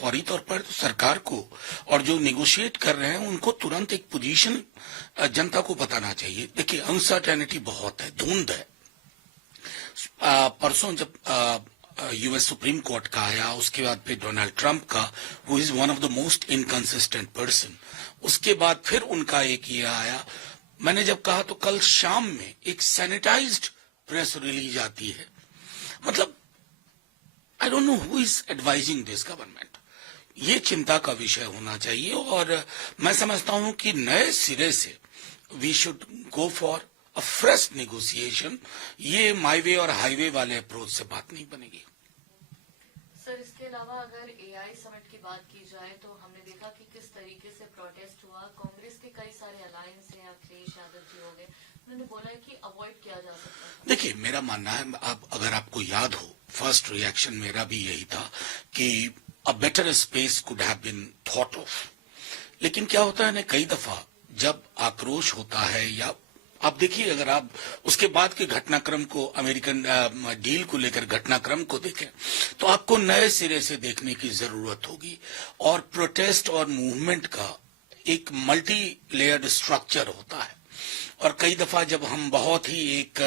फौरी तौर पर तो सरकार को और जो निगोशिएट कर रहे हैं उनको तुरंत एक पोजीशन जनता को बताना चाहिए। देखिए, अनसर्टेनिटी बहुत है, धुंध है। परसों जब यूएस सुप्रीम कोर्ट का आया, उसके बाद फिर डोनाल्ड ट्रंप का, who is one of the most inconsistent person, उसके बाद फिर उनका एक ये आया। मैंने जब कहा तो कल शाम में एक सैनिटाइज्ड प्रेस रिलीज आती है। मतलब I don't know who is advising this government. ये चिंता का विषय होना चाहिए और मैं समझता हूं कि नए सिरे से we should go for a fresh negotiation. ये माई वे और हाईवे वाले अप्रोच से बात नहीं बनेगी। सर, इसके अलावा अगर एआई समिट की बात की जाए तो हमने देखा कि किस तरीके से प्रोटेस्ट हुआ। कांग्रेस के कई सारे अलायंस हैं, अखिलेश यादव जी हो गए, उन्होंने बोला है कि अवॉइड किया जा सकता है। देखिए, मेरा मानना है, अब अगर आपको याद हो, फर्स्ट रिएक्शन मेरा भी यही था कि a better space could have been thought of. लेकिन क्या होता है ना, कई दफा जब आक्रोश होता है या आप देखिए, अगर आप उसके बाद के घटनाक्रम को, अमेरिकन डील को लेकर घटनाक्रम को देखें तो आपको नए सिरे से देखने की जरूरत होगी। और प्रोटेस्ट और मूवमेंट का एक मल्टी लेयर्ड स्ट्रक्चर होता है और कई दफा जब हम बहुत ही एक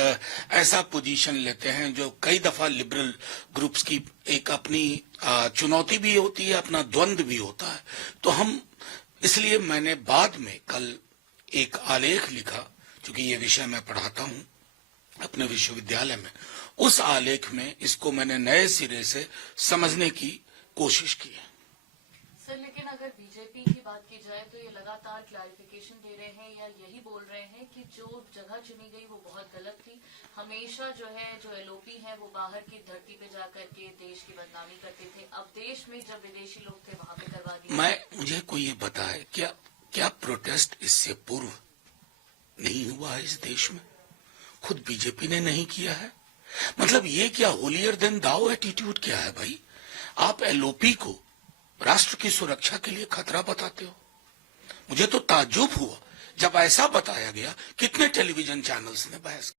ऐसा पोजीशन लेते हैं जो कई दफा लिबरल ग्रुप्स की एक अपनी चुनौती भी होती है, अपना द्वंद्व भी होता है, तो हम इसलिए मैंने बाद में कल एक आलेख लिखा, क्योंकि ये विषय मैं पढ़ाता हूं अपने विश्वविद्यालय में। उस आलेख में इसको मैंने नए सिरे से समझने की कोशिश की है। सर, लेकिन अगर बीजेपी की बात की जाए तो ये लगातार क्लैरिफिकेशन दे रहे हैं या यही बोल रहे हैं कि जो जगह चुनी गई वो बहुत गलत थी। हमेशा जो एलओपी है वो बाहर की धरती पे जाकर के देश की बदनामी करते थे। अब देश में जब विदेशी लोग थे वहां पे करवा दिया। मुझे कोई ये बताए, क्या प्रोटेस्ट इससे पूर्व नहीं हुआ है इस देश में? खुद बीजेपी ने नहीं किया है। मतलब ये क्या होलियर देन दाओ एटीट्यूड क्या है भाई? आप एलओपी को राष्ट्र की सुरक्षा के लिए खतरा बताते हो। मुझे तो ताज्जुब हुआ जब ऐसा बताया गया। कितने टेलीविजन चैनल्स ने बहस